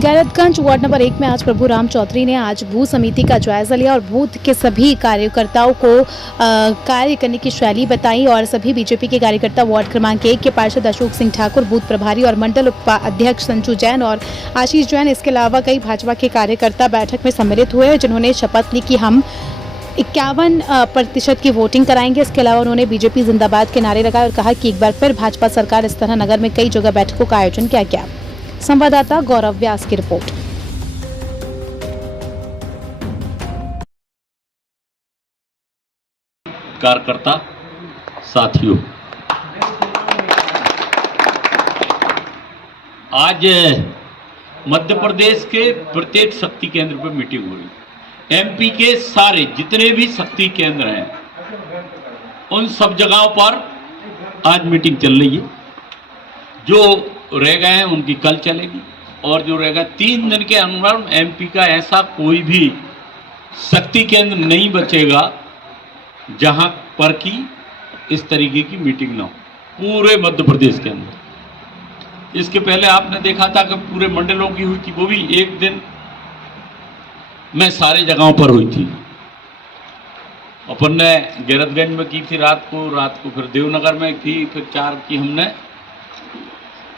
Gairatganj ward number 1 में आज प्रभु राम चौधरी ने आज बूथ समिति का जायजा लिया और बूथ के सभी कार्यकर्ताओं को कार्य करने की शैली बताई और सभी बीजेपी के कार्यकर्ता वार्ड क्रमांक 1 के पार्षद अशोक सिंह ठाकुर, बूथ प्रभारी और मंडल उपाध्यक्ष संजू जैन और आशीष जैन, इसके अलावा कई भाजपा के कार्यकर्ता बैठक में सम्मिलित हुए, जिन्होंने शपथ ली कि हम 51% की वोटिंग कराएंगे। इसके अलावा उन्होंने बीजेपी जिंदाबाद के नारे लगाए और कहा कि एक बार फिर भाजपा सरकार इस तरह नगर में कई जगह बैठकों का आयोजन किया गया। संवाददाता गौरव व्यास की रिपोर्ट। कार्यकर्ता साथियों, आज मध्य प्रदेश के प्रत्येक शक्ति केंद्र पर मीटिंग हो रही। एमपी के सारे जितने भी शक्ति केंद्र हैं उन सब जगहों पर आज मीटिंग चल रही है। जो रह गए हैं उनकी कल चलेगी और जो रहेगा 3 दिन के अंदर एमपी का ऐसा कोई भी शक्ति केंद्र नहीं बचेगा जहां पर की इस तरीके की मीटिंग ना हो, पूरे मध्य प्रदेश के अंदर। इसके पहले आपने देखा था कि पूरे मंडलों की हुई थी, वो भी एक दिन में सारी जगहों पर हुई थी। अपन ने गैरतगंज में की थी रात को फिर देवनगर में की, फिर 4 की हमने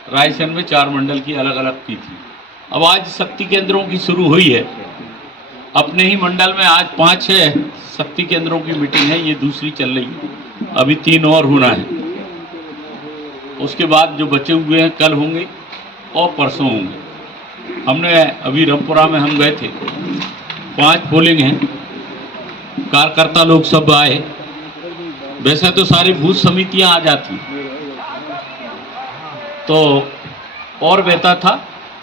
रायसेन में 4 मंडल की अलग अलग की थी। अब आज शक्ति केंद्रों की शुरू हुई है। अपने ही मंडल में आज 5-6 शक्ति केंद्रों की मीटिंग है, ये दूसरी चल रही है, अभी 3 और होना है। उसके बाद जो बचे हुए हैं कल होंगे और परसों होंगे। हमने अभी रामपुरा में हम गए थे, 5 पोलिंग हैं, कार्यकर्ता लोग सब आए। वैसे तो सारी बूथ समितियां आ जाती तो और बेहतर था,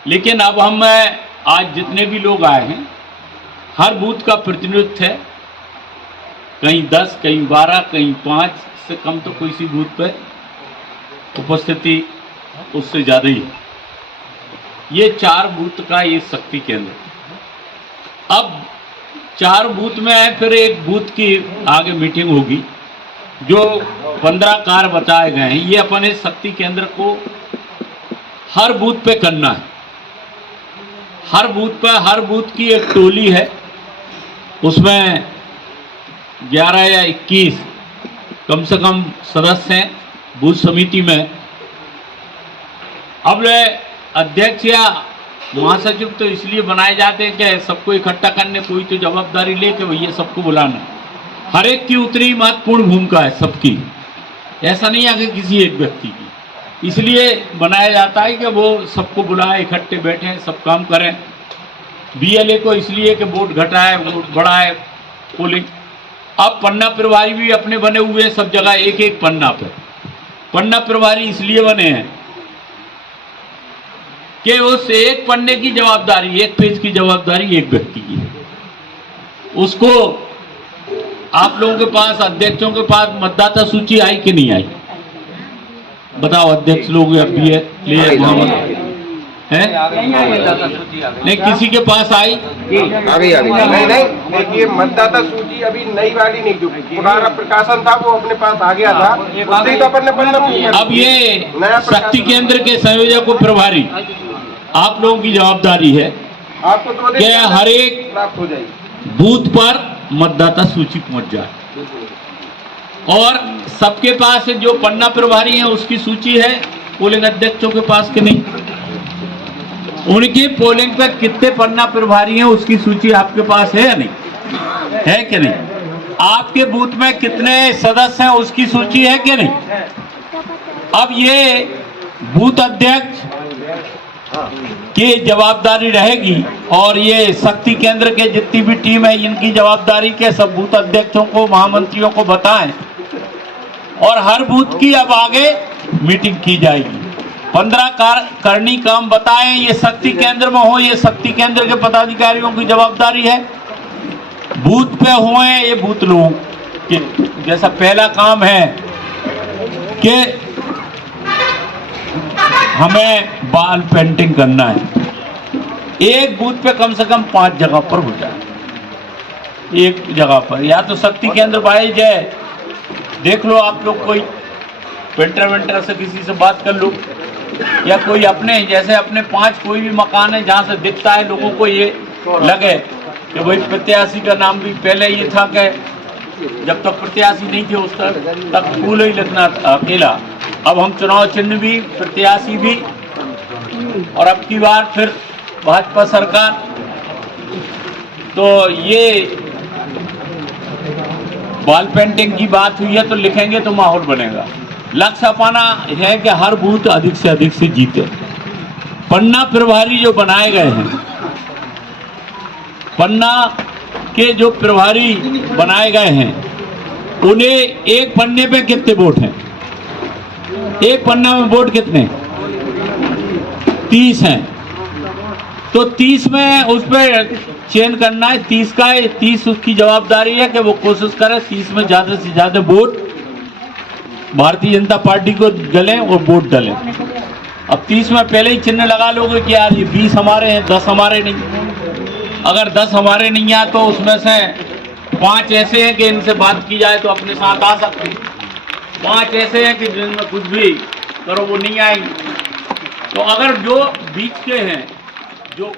लेकिन अब हम आज जितने भी लोग आए हैं हर बूथ का प्रतिनिधित्व है, कहीं 10, कहीं 12, कहीं 5 से कम तो कोई सी बूथ पे उपस्थिति उससे ज़्यादा ही है। ये 4 बूथ का ये शक्ति केंद्र। अब 4 बूथ में है, फिर एक बूथ की आगे मीटिंग होगी। जो 15 कार बताए गए हैं ये अपने शक्ति केंद्र को हर बूथ पे करना है। हर बूथ पे हर बूथ की एक टोली है, उसमें 11 या 21 कम से कम सदस्य हैं बूथ समिति में। अब अध्यक्ष या महासचिव तो इसलिए बनाए जाते हैं कि सबको इकट्ठा करने, कोई तो जवाबदारी लेके भैया सबको बुलाना। हर एक की उतनी महत्वपूर्ण भूमिका है सबकी, ऐसा नहीं है कि किसी एक व्यक्ति की। इसलिए बनाया जाता है कि वो सबको बुलाए, इकट्ठे बैठें, सब काम करें। बीएलए को इसलिए कि वोट घटाए, वोट बढ़ाए, पोलिंग। अब पन्ना प्रभारी भी अपने बने हुए हैं सब जगह, एक एक पन्ना पे। पन्ना प्रभारी इसलिए बने हैं कि उस एक पन्ने की जवाबदारी, एक पेज की जवाबदारी एक व्यक्ति की है। उसको आप लोगों के पास, अध्यक्षों के पास मतदाता सूची आई कि नहीं आई? बताओ, अध्यक्ष लोग या पी है हैं? नहीं, किसी के पास आई? नहीं, देखिए मतदाता सूची अभी नई वाली नहीं, जो पुराना प्रकाशन था वो अपने पास आ गया था, उससे तो अपन ने पन्ना। अब ये शक्ति केंद्र के संयोजक और प्रभारी आप लोगों की जवाबदारी है आपको तो कि हर एक प्राप्त हो जाएगी बूथ पर मतदाता सूची पहुंच जाए और सबके पास जो पन्ना प्रभारी है उसकी सूची है, पोलिंग अध्यक्षों के पास कि नहीं? उनकी पोलिंग पर कितने पन्ना प्रभारी हैं उसकी सूची आपके पास है या नहीं? है कि नहीं? आपके बूथ में कितने सदस्य हैं उसकी सूची है कि नहीं? अब ये बूथ अध्यक्ष की जवाबदारी रहेगी और ये शक्ति केंद्र के जितनी भी टीम है इनकी जवाबदारी के सब बूथ अध्यक्षों को, महामंत्रियों को बताएं और हर बूथ की अब आगे मीटिंग की जाएगी। 15 करनी काम बताएं, ये शक्ति केंद्र में हो, ये शक्ति केंद्र के पदाधिकारियों की जवाबदारी है। बूथ पे हुए ये बूथ लोगों के जैसा पहला काम है कि हमें बाल पेंटिंग करना है। एक बूथ पे कम से कम 5 जगह पर हो जाए। एक जगह पर या तो शक्ति केंद्र बाई जाए, देख लो आप लोग, कोई पेंटर वेंटर से किसी से बात कर लो, या कोई अपने जैसे अपने 5 कोई भी मकान है जहाँ से दिखता है लोगों को ये लगे कि भाई प्रत्याशी का नाम भी पहले ये था कि जब तक प्रत्याशी नहीं थे उस तक फूल ही लगना था अकेला। अब हम चुनाव चिन्ह भी प्रत्याशी भी और अब की बार फिर भाजपा सरकार, तो ये वॉल पेंटिंग की बात हुई है तो लिखेंगे तो माहौल बनेगा। लक्ष्य अपना है कि हर बूथ अधिक से अधिक से जीते। पन्ना प्रभारी जो बनाए गए हैं, पन्ना के जो प्रभारी बनाए गए हैं उन्हें एक पन्ने पे कितने वोट हैं? एक पन्ना में वोट कितने? 30 हैं। तो 30 में उस पर चयन करना है, 30 का है, 30 उसकी जवाबदारी है कि वो कोशिश करे 30 में ज्यादा से ज्यादा वोट भारतीय जनता पार्टी को डले और वोट डले। अब 30 में पहले ही चिन्ह लगा लोगे कि यार ये 20 हमारे हैं, 10 हमारे नहीं। अगर 10 हमारे नहीं आए तो उसमें से 5 ऐसे हैं कि इनसे बात की जाए तो अपने साथ आ सकते, 5 ऐसे हैं कि जिनमें कुछ भी करो वो नहीं आएंगे। तो अगर जो बीच के हैं, जो